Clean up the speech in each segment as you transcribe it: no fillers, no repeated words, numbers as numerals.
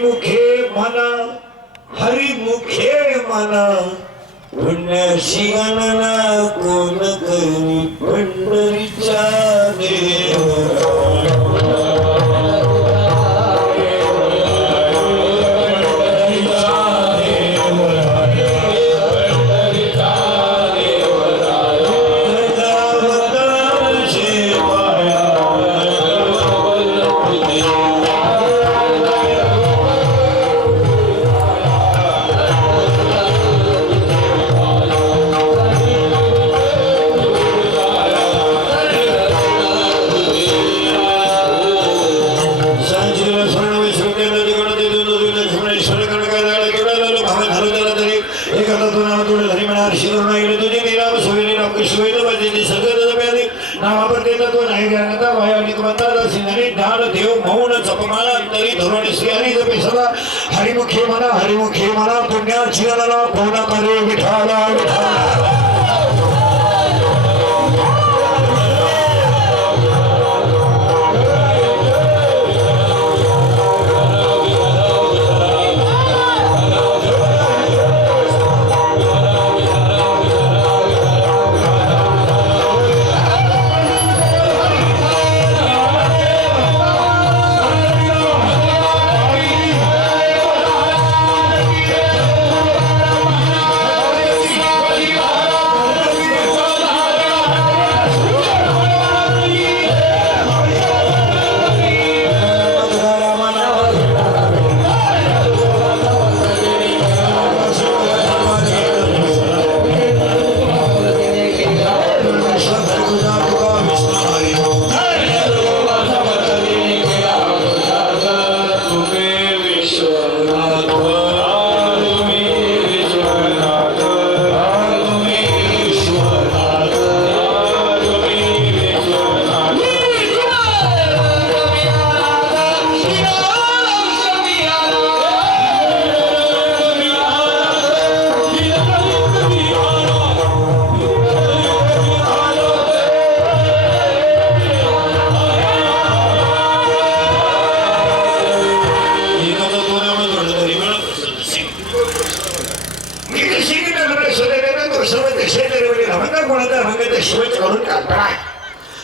हरिमुखे म्हणा पुण्याची गणना कोण करी पंढरीच्या हरिमुखे म्हणा पुण्याची गणना कोण करे विठाला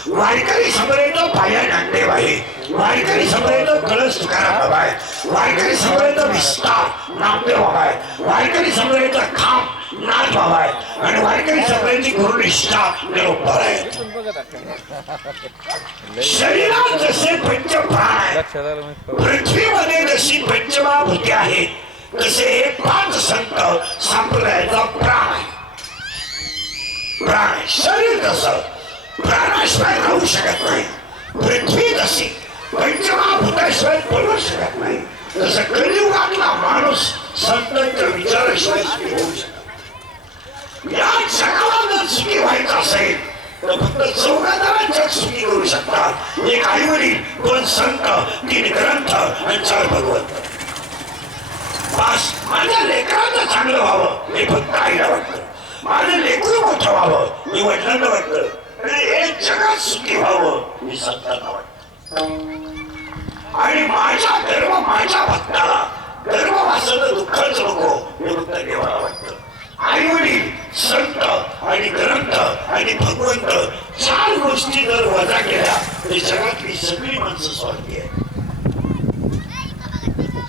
वारकरी समरेत पाया नांदेवाई वारकरी समरेत कळस तुकाराम बाबा वारकरी समरेत विस्तार नामदेव बाबा वारकरी समरेत खाम नाथ बाबा आणि वारकरी समरेची गुरुनिष्ठा निरोपर आहे. शरीरात जसे पंचप्राण आहेत पृथ्वीमध्ये जशी पंचमहाभूते आहेत तसे हे 5 संत संप्रदायाचा प्राण आहे. प्राण शरीर कसं प्राणाशिवाय राहू शकत नाही पृथ्वी जशी पंचमहाभूताशिवाय बोलू शकत नाही तसं कलियुगातला माणूस संतांच्या विचाराशिवाय सुखी होऊ शकत. या जगाला जर सुखी व्हायचं असेल तर फक्त 14 जग सुखी करू शकतात. 1 आईवडील 2 संत 3 ग्रंथ आणि 4 भगवंत. बस माझ्या लेकरांचं चांगलं व्हावं हे फक्त आईला वाटतं. माझं लेकरू मोठं व्हावं हे वडिलांना वाटतं. हे जगात सुखी व्हावं मी संतांना वाटतं. आणि माझ्या धर्म माझ्या भक्ताला धर्म वाचलं दुःखच नको हे फक्त देवाला वाटतं. आई वडील संत आणि ग्रंथ आणि भगवंत 4 गोष्टी जर वजा केल्या तर जगातली सगळी माणसं स्वार्थी आहेत.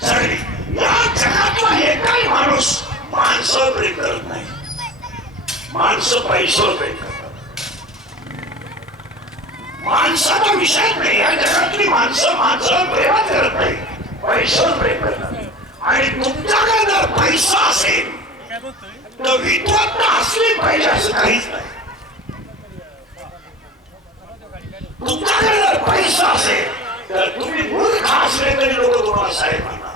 सगळी या जगातला एकही माणूस माणसावर प्रेम करत नाही. माणसं पैशावर प्रेम करतात. माणसाचा विषय नाही. या जगातली माणसं माणसावर प्रेमात करत नाही पैशावर प्रेम करतात. आणि तुमच्याकडे जर पैसा असेल तर विद्वत्ता असली पाहिजे असं काहीच नाही. तुमच्याकडे जर पैसा असेल तर तुम्ही मूर्ख असले तरी लोक तुम्हाला साहेब म्हणणार.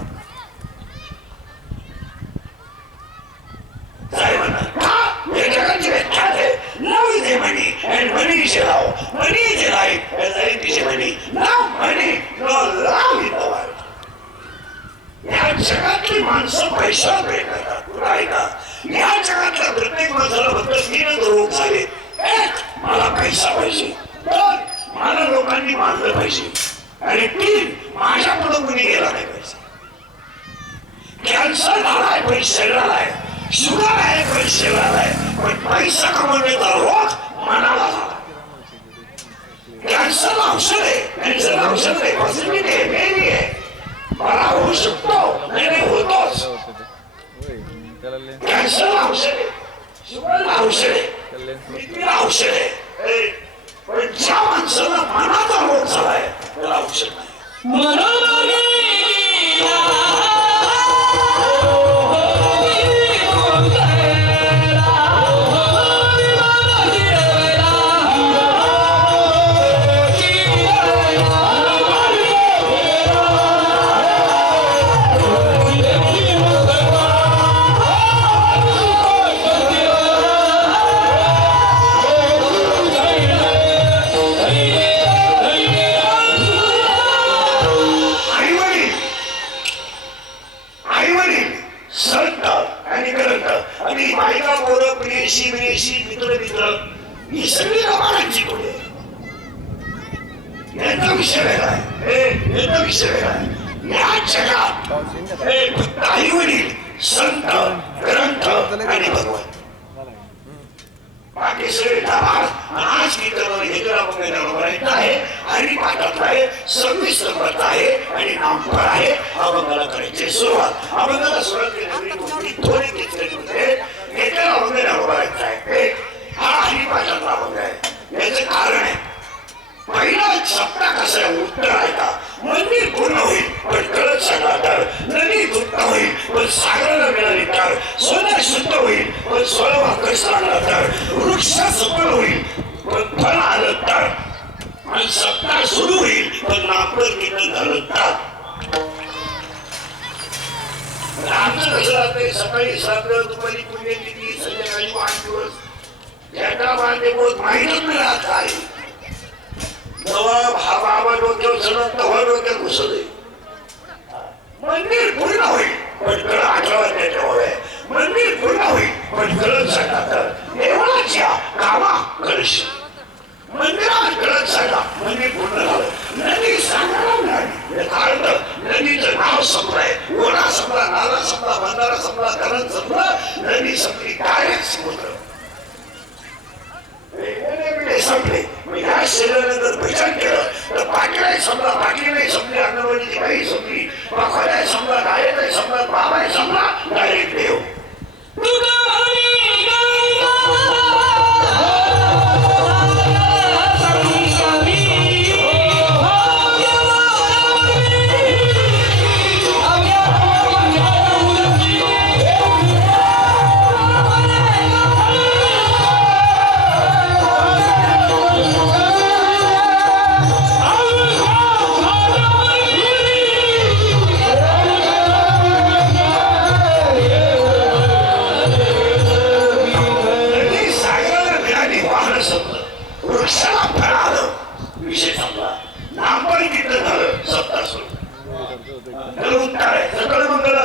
साहेब म्हणणार का? हे जगाची व्याख्या आहे. Love is a money and money is a love. Money is a life and life is a money. Love money no love in the world. या जगातली माणसं पैशावर प्रेम करतात. तुला ऐका या जगातल्या प्रत्येक माणसाला फक्त 3 रोग झाले. 1 मला पैसा पाहिजे. 2 मला लोकांनी मानलं पाहिजे. आणि 3 माझ्या पुढे कुणी गेला नाही पाहिजे. कॅन्सर झालाय पण शरीराला आहे, शुगर आहे पण शरीराला आहे, पण पैसा कमवण्याचा रोग मनाला झाला. कॅन्सरला औषध आहे, कॅन्सरला औषध आहे, पॉझिटिव्ह आहे, मेहनती आहे, बरा होऊ शकतो, नाही होतोच. कॅन्सरला औषध आहे, शुगरला औषध आहे, बीपीला औषध आहे, पण ज्या माणसाला मनाचा रोग झालाय त्याला औषध नाही. ही सगळी रमानांची कोणी याचा विषय वेगळा आहे, याचा विषय वेगळा आहे. या जगात फक्त आई वडील, संत, ग्रंथ आणि भगवान, बाकी सगळे दबाव. आज की करणं हे जरा बघायला आहे, हरिपाठात आहे, 26 स्तंभात आहे आणि नामफळ आहे. अभंगाला करायची सुरुवात, अभंगाला सुरुवात केली थोडी घेतली एकाला अभंगाला उभारायचं आहे. हा हरिपाठातला अभंग आहे. याचं कारण आहे, पहिला सप्ताह कसा आहे, उत्तर आहे का, मंदिर पूर्ण होईल पण कळत सगळा तर, नदी तृप्त होईल पण सागराला मिळाली तर, सोनं शुद्ध होईल पण सोळवा कष्ट आला तर, वृक्ष सफळ होईल पण फळ आलं तर, आणि सप्ताह सुरू होईल पण नापड किती झालं तर. आमचं कसं राहते, सकाळी 7 दुपारी पुण्यतिथी, संध्याकाळी 8 दिवस, याचा मागे बहुत माहीतच नाही राहत काय. जवाब हा बाबा डोक्यावर चढत तेव्हा डोक्यात घुसत. मंदिर पूर्ण होईल पण कळ आठवत त्याच्या होय, मंदिर पूर्ण होईल पण कळत सांगा तर, देवळाच्या कामा कळशी मंदिरात कळत सांगा, मंदिर पूर्ण झालं. नदी सांगायला मिळाली, याचा अर्थ नदीचं नाव संपलंय, ओढा संपला, नाला संपला, बंधारा संपला, धरण संपलं, नदी संपली, डायरेक्ट समुद्र संपले. ह्या शरीराने जर भजन केलं तर पाटीलाही संपला, पाटील नाही संपली, अंगणवाडीची बाई संपली, पाखोल्याही संपला, गायकही संपला, बाबाही संपला, डायरेक्ट देव. वृक्षाला फळ आलं, विषय संपला. नामपण किती झालं, सप्ताह सुरू. त्याला उत्तर आहे, सकाळी मंगल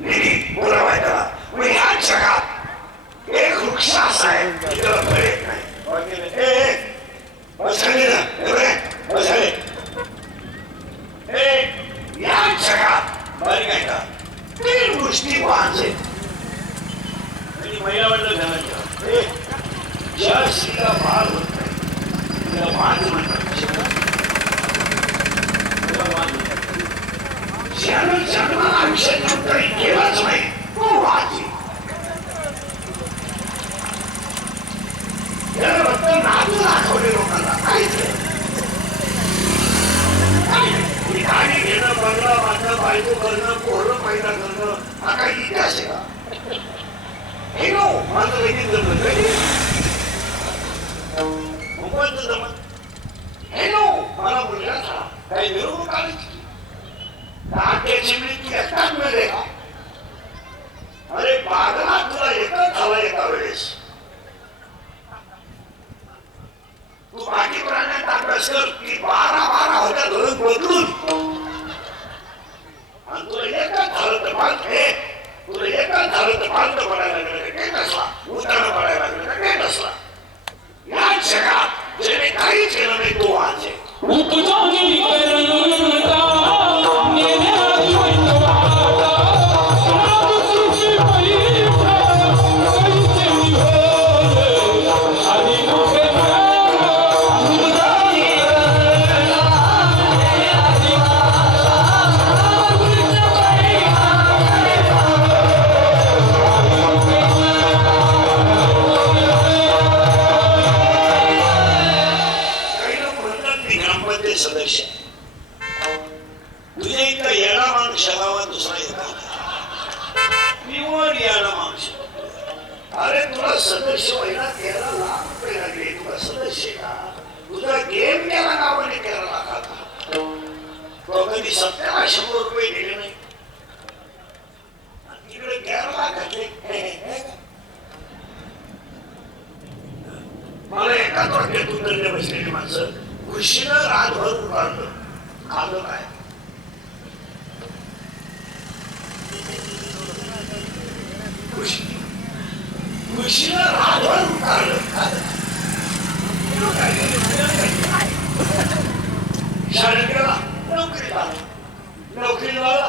निधी बोलावाय त्याला. मग ह्या जगात एक वृक्ष असा आहे त्याला फळ येत नाही. या जगात बारीक आहे का, 3 गोष्टी वाहन आहेत. महिला वाटलं ध्यानात घ्या, ज्या स्त्रीला बाळ होत नाही त्याला वाद म्हणतात, ज्यानं जन्माला आयुष्यात काही केलंच नाही तो वाद. त्याला फक्त नातू दाखवले लोकांना, काहीच नाही. गाडी घेणं, बंगला बांधणं, बायको करणं, पोरं पैदा करणं, हा काही इतिहास आहे का? हे नो माझं वेगळी जमलं मुंबईचं जमत हे नो मला मुलगा झाला, काही मिरवणूक आली त्याची मी तू एकटाच मिळेल का? अरे बागला तुला एकच झाला एका वेळेस, तू बाकी प्राण्यांचा अभ्यास कर की 12 होत्या धरून बदलून, आणि तुला एकच झालं तर बांध, हे तुला एकच झालं तर बांध पडायला लागलं का काही नसला, उतारा पडायला लागलं का काही नसला. या जगात ज्याने काहीच केलं नाही तो आज आहे. उपजानी काय 100 रुपये दिले नाही तिकडे घ्यायला घातले मला एका वाक्यातून दंड बसलेली माणसं खुशीनं रातभर उभारलं खाल्लं काय खुशीनं रातभर उभारलं शाळेत गेला नोकरी लावला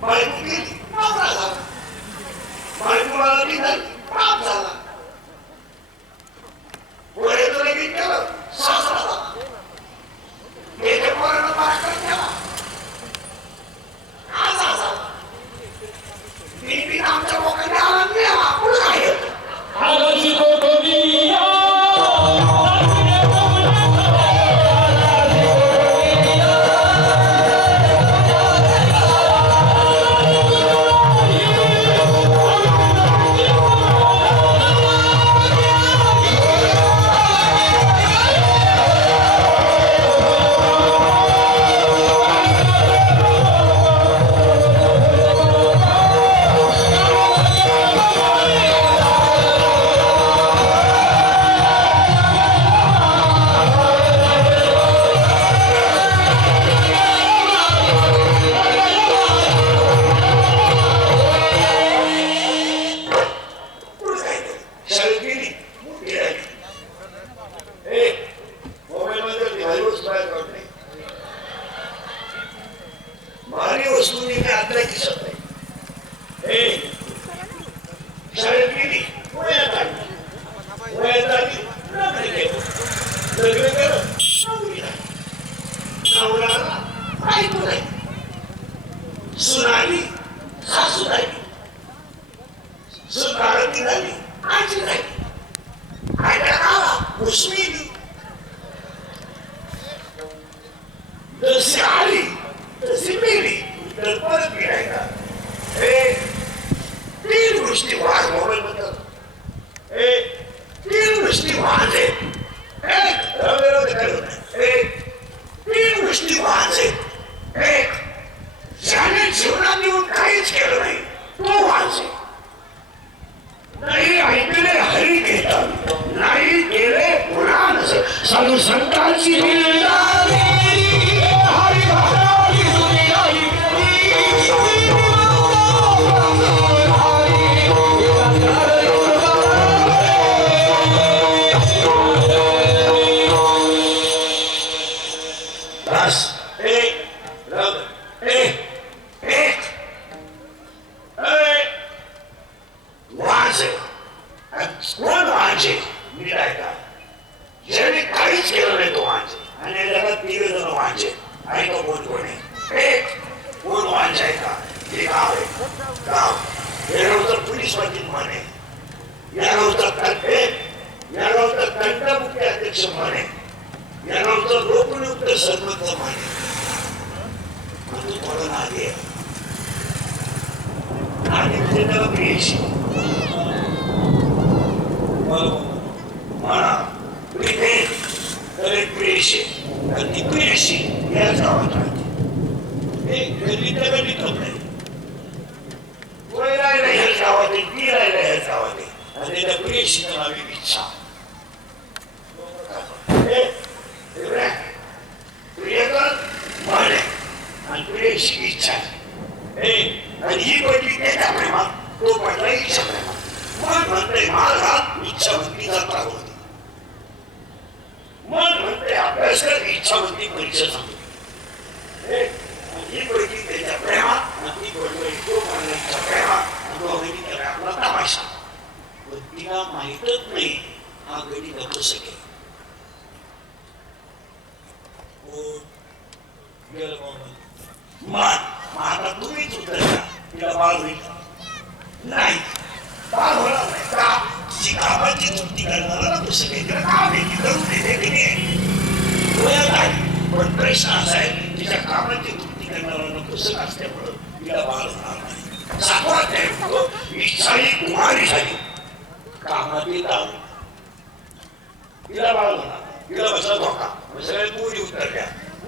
बायको गेली नवरा झाला बायकोला निघाली प्राप झाला वरेचं लगीन केलं सासरा झाला मेघे पोरानं पराक्रम केला आजा झाला मी आमच्या लोकांनी आनंद मिळाला पुढे काय येतं जशी आली तशी मेली तर परत गिरायला तीन गोष्टी वाज मोबाईल बद्दल तीन गोष्टी वाज तीन गोष्टी वाज एक ज्याने जीवनात येऊन काहीच केलं नाही तो वाज नाही ऐकले हरी घेतात नाही केले पुन्हा नसे साधू संतांची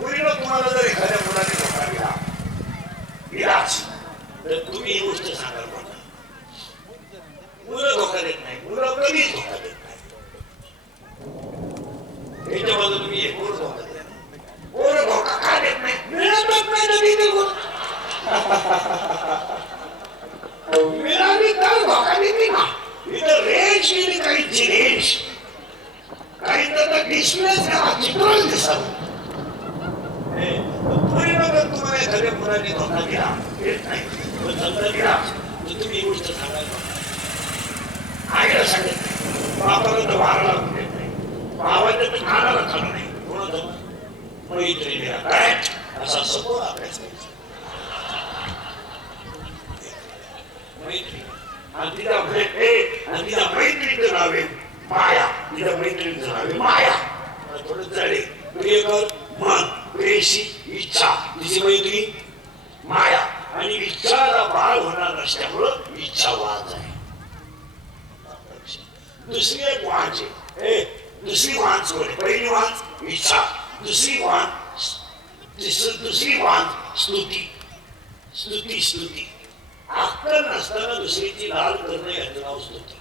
मुलीला तुम्हाला जर एखाद्या मुलाने धोका दिला दिलाच तर तुम्ही ही गोष्ट सांगाल मला. मुलं धोका देत नाही, मुलं कधीच धोका देत नाही. त्याच्यामध्ये तुम्ही एक पोरं धोका देत नाही. पोरं धोका का देत नाही? मिळतच नाही तर देतील कोण? मिळाली तर धोका देते ना. इथं रेंज केली काहीची रेंज, काही तर डिस्प्लेच करा, चित्रच दिसावं. तुम्हाला एखाद्या मुलाने धोका दिला येत नाही, पण समजा दिला तर तुम्ही ही गोष्ट सांगायला आईला सांगत नाही, बापाला तर वारा लागून देत नाही, भावाच्या तर कानाला खाणं नाही. कोणाचं मैत्री दिला काय असा सपोर्ट अभ्यास करायचा. मैत्री आणि तिला मैत्रीचं नाव आहे माया. तिला मैत्रीचं नाव आहे माया. थोडं जडे प्रियकर मन प्रेयसी इच्छा, तिची मैत्री माया. आणि इच्छाला बाळ होणार नसल्यामुळं इच्छा वाज आहे. दुसरी एक वांच आहे. दुसरी वांच कोण? पहिली वांच इच्छा, दुसरी वांच स्तुती. स्तुती अक्कल नसताना दुसरीची लाल करणं याचं नाव स्तुती.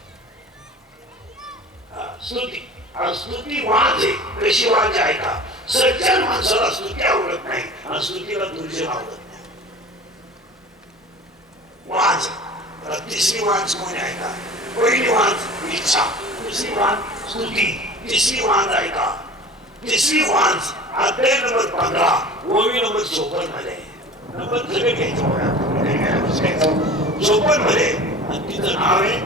स्तुती वांच आहे. कशी वांच आहे का? सज्जन माणसाला स्तुती आवडत नाही आणि स्तुतीला दुर्जन आवडत नाही. वांच. तिसरी वांच कोणी आहे का? पहिली वांच इच्छा, दुसरी वांच स्तुती, तिसरी वांच आहे का? तिसरी वांच अध्याय नंबर 15 ओवी नंबर 54 मध्ये नंबर सगळे घ्यायचं 54 मध्ये. आणि तिचं नाव आहे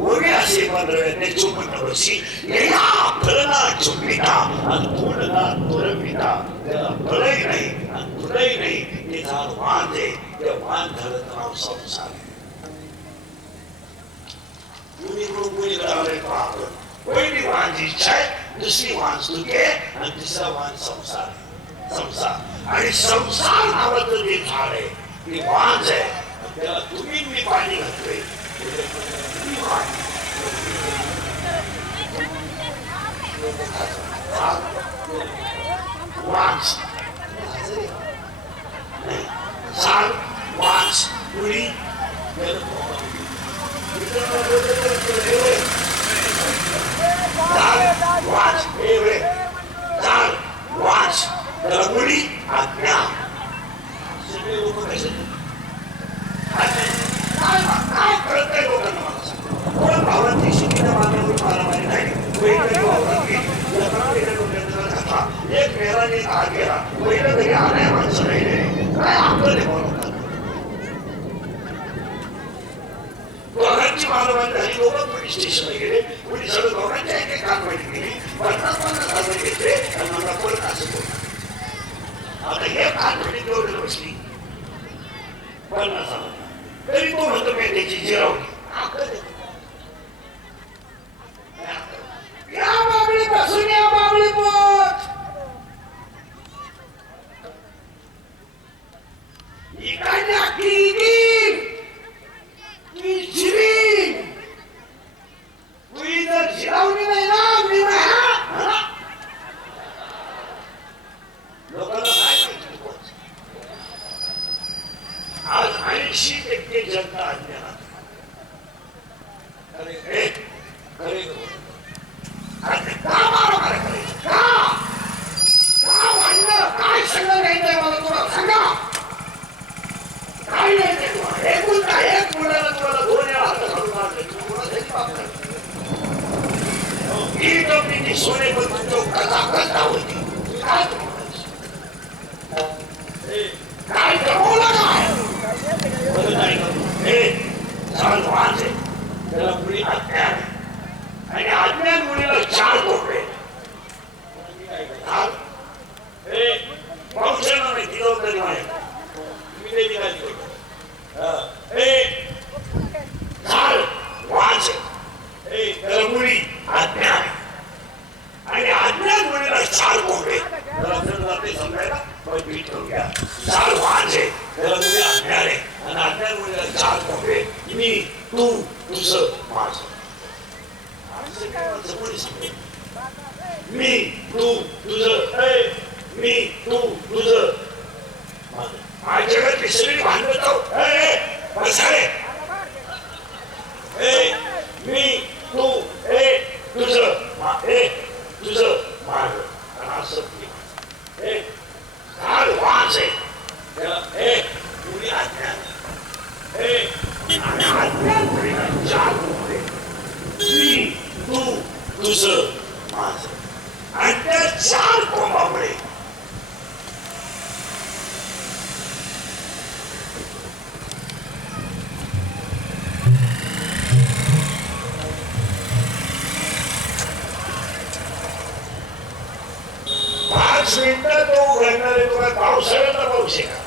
ओवी असे 54 वर्षी येणा फळना चुंबिता आणि तोडना तोरंबिता. त्याला फळही नाही आणि फुलही नाही, ते झाड वांच आहे. त्या वांच झाडाचं नाव संसार आहे. पहिली वांच इच्छा आहे, दुसरी वांच स्तुती आहे आणि तिसरा वांच संसार आहे. संसार आणि संसार नावाचं जे झाड आहे ते वांच आहे. त्याला तुम्ही मी पाणी घातलंय. वांच झाड वांच मुली वाच झाड वाच मुली आज्ञा. सगळे लोक कसे काय कळत नाही लोकांना? मला सांग, कोण भावांची शिक्षित मानवावर मारामारी नाही. एक मेराने आग गेला, पहिलं घरी आणाय माणसं राहिले. काय आपलं दोघांची मानवान झाली. दोघं पोलीस स्टेशनला गेले. पोलिसांना दोघांच्या एक कारवाई केली. 50,000 घेतले आणि मला परत असं बोलला. आता हे कारवाई तेवढं बसली 50,000 तरी तो म्हणतो मी त्याची जिरावली. या बाबळी पासून या बाबळी पोच इकडल्या किती जिरी तुझी जर जिरावली नाही ना मी लोकांना काय माहिती. आज 80% जनता अज्ञानात. का मारामारी करायची? का वाढलं? काय सगळं घ्यायचंय मला तुला सांगा. काय नाही ते तुम्हाला एकूण काय एक मुलाला तुम्हाला 2 वेळा हात घालून मारले. तुम्हाला बाप ही कंपनीची सोने पण तुमच्या कथा होती. काय काय जमवलं काय? झाड वांच आहे. त्याला मुली अज्ञान आणि अज्ञान मुलीला 4 कोपरे. पावसाळा नाही ती जबाबदारी आहे. तुम्ही त्याची काळजी करतो. झाड वांच आहे. त्याला मुली अज्ञान आणि अज्ञान मुलीला 4 कोपरे. जाते समजायला पण पीठ करून घ्या. झाड वांच आहे. त्याला मुली अज्ञान आहे आणि अज्ञान मुलीला 4 कोपरे. मी तू तुझं माझं. मी तू तुझं मी तू तुझं माझ्या जगातली सगळी भांडण बसारे मी तू तुझं तुझं माझं असं झाड वाच आहे त्याला तुम्ही आज्ञा आणि आज्ञा चार मी तू तुझं माझं आणि त्या चार कोंबामुळे पाच मिनिटात तो उघडणार आहे तुला पावसाळ्यातला पाऊस आहे का